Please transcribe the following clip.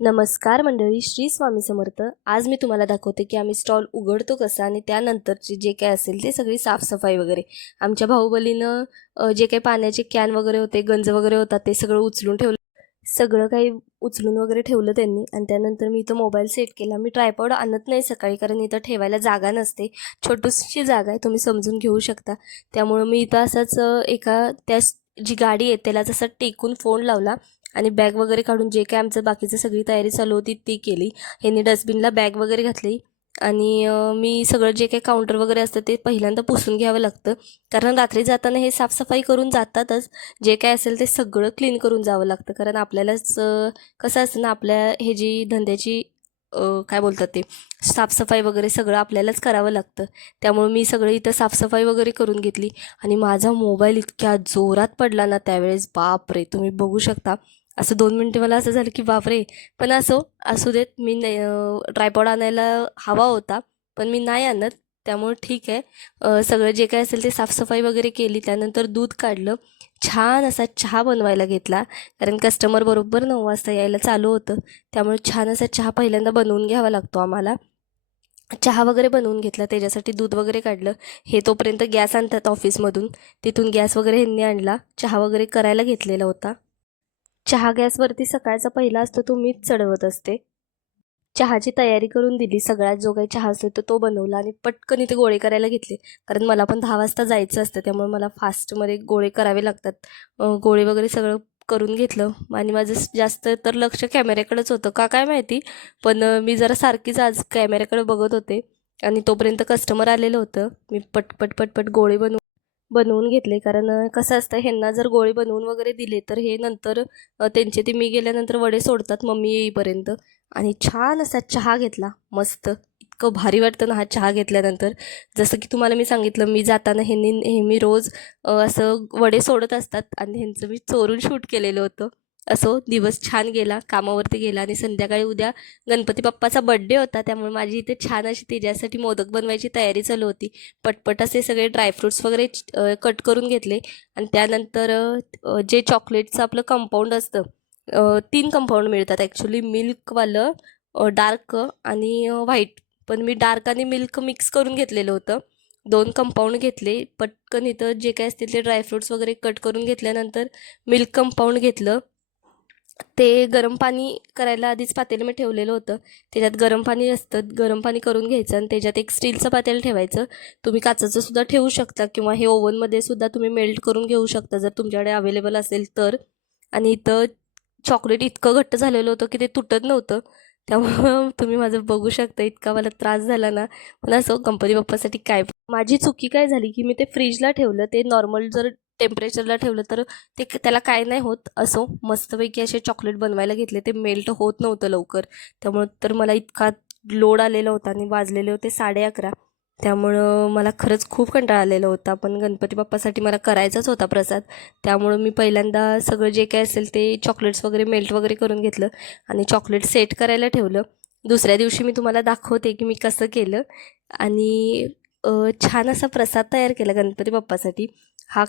नमस्कार मंडळी, श्री स्वामी समर्थ. आज मी तुम्हाला दाखवते की आम्ही स्टॉल उघडतो कसा आणि त्यानंतरची जे काय असेल ते सगळी साफसफाई वगैरे. आमच्या भाऊबलीनं जे काही पाण्याचे कॅन वगैरे होते, गंज वगैरे होता, ते सगळं उचलून ठेवलं. सगळं काही उचलून वगैरे ठेवलं त्यांनी आणि त्यानंतर मी इथं मोबाईल सेट केला. मी ट्रायपॉड आणत नाही सकाळी, कारण इथं ठेवायला जागा नसते. छोटीशी जागा आहे, तुम्ही समजून घेऊ शकता. त्यामुळं मी इथं असंच जी गाडी आहे त्याला जसं टेकून फोन लावला आणि बॅग वगैरे काढून जे काय आमचं बाकीचं सगळी तयारी चालू होती ती केली. ह्यांनी डस्टबिनला बॅग वगैरे घातली आणि मी सगळं जे काही काउंटर वगैरे असतं ते पहिल्यांदा पुसून घ्यावं लागतं, कारण रात्री जाताना हे साफसफाई करून जातातच. जे काय असेल ते सगळं क्लीन करून जावं लागतं, कारण आपल्यालाच कसं असतं ना, आपल्या हे जी धंद्याची काय बोलतात ते साफसफाई वगैरे सगळं आपल्यालाच करावं लागतं. त्यामुळे मी सगळं इथं साफसफाई वगैरे करून घेतली आणि माझा मोबाईल इतक्या जोरात पडला ना त्यावेळेस, बापरे, तुम्ही बघू शकता. असं 2 मिनिटे मला असं झालं की बापरे. पण असू देत, मी ट्रायपॉड आणायला हवा होता पण मी नाही आणत, त्यामुळे ठीक आहे. सगळं जे काय असेल ते साफसफाई वगैरे केली. त्यानंतर दूध काढलं, छान असा चहा बनवायला घेतला, कारण कस्टमर बरोबर 9 वाजता यायला चालू होतं. त्यामुळे छान असा चहा पहिल्यांदा बनवून घ्यावा लागतो आम्हाला. चहा वगैरे बनवून घेतला, त्याच्यासाठी दूध वगैरे काढलं. हे तोपर्यंत गॅस आणतात ऑफिसमधून, तिथून गॅस वगैरे ह्यांनी आणला. चहा वगैरे करायला घेतलेला होता. चहा गॅसवरती सकाळचा पहिला असतो तो मीच चढवत असते. चहाची तयारी करून दिली, सगळ्यात जो काही चहा असतो तो बनवला आणि पटकन इथे गोळे करायला घेतले, कारण मला पण 10 वाजता जायचं असतं, त्यामुळे मला फास्टमध्ये गोळे करावे लागतात. गोळे वगैरे सगळं करून घेतलं आणि माझं जास्त तर लक्ष कॅमेऱ्याकडेच होतं, का काय माहिती. पण मी जरा सारखीच आज कॅमेऱ्याकडे बघत होते आणि तोपर्यंत कस्टमर आलेलं होतं. मी पटपट पटपट गोळे बनवून घेतले, कारण कसं असतं, ह्यांना जर गोळे बनवून वगैरे दिले तर हे नंतर त्यांचे ते मी गेल्यानंतर वडे सोडतात मम्मी येईपर्यंत. आणि छान असा चहा घेतला, मस्त. इतकं भारी वाटतं ना हा चहा घेतल्यानंतर. जसं की तुम्हाला मी सांगितलं, मी जाताना ह्यांनी नेहमी रोज असं वडे सोडत असतात आणि ह्यांचं मी चोरून शूट केलेलं होतं. असो, दिवस छान गेला, कामावरती गेला आणि संध्याकाळी उद्या गणपती बाप्पाचा बड्डे होता, त्यामुळे माझी इथे छान अशी त्याच्यासाठी मोदक बनवायची तयारी चालू होती. पटपट असे सगळे ड्रायफ्रूट्स वगैरे कट करून घेतले आणि त्यानंतर जे चॉकलेटचं आपलं कंपाऊंड असतं, 3 कंपाऊंड मिळतात ॲक्च्युली, मिल्कवालं, डार्क आणि व्हाईट. पण मी डार्क आणि मिल्क मिक्स करून घेतलेलं होतं. 2 कंपाऊंड घेतले. पटकन इथं जे काय असतील ते ड्रायफ्रूट्स वगैरे कट करून घेतल्यानंतर मिल्क कंपाऊंड घेतलं. ते गरम पाणी करायला आधीच पातेलं मी ठेवलेलं होतं. त्याच्यात गरम पाणी असतं, गरम पाणी करून घ्यायचं आणि त्याच्यात एक स्टीलचं पातेलं ठेवायचं. तुम्ही काचेचं सुद्धा ठेवू शकता किंवा हे ओव्हनमध्ये सुद्धा तुम्ही मेल्ट करून घेऊ शकता जर तुमच्याकडे अवेलेबल असेल तर. आणि इथं चॉकलेट इतकं घट्ट झालेलं होतं की ते तुटत नव्हतं. त्यामुळं तुम्ही माझं बघू शकता, इतका मला त्रास झाला ना. पण असं गणपती बाप्पासाठी काय, माझी चुकी काय झाली की मी ते फ्रीजला ठेवलं. ते नॉर्मल जर टेम्परेचरला ठेवलं तर त्याला काय नाही होत. असो, मस्तपैकी असे चॉकलेट बनवायला घेतले, ते मेल्ट होत नव्हतं लवकर. त्यामुळं तर मला इतका लोड आलेला होता आणि वाजलेले होते 11:30. त्यामुळं मला खरंच खूप कंटाळा आलेला होता, पण गणपती बाप्पासाठी मला करायचाच होता प्रसाद. त्यामुळं मी पहिल्यांदा सगळं जे काय असेल ते चॉकलेट्स वगैरे मेल्ट वगैरे करून घेतलं आणि चॉकलेट सेट करायला ठेवलं. दुसऱ्या दिवशी मी तुम्हाला दाखवते की मी कसं केलं आणि छान असा प्रसाद तयार केला गणपती बाप्पासाठी. हा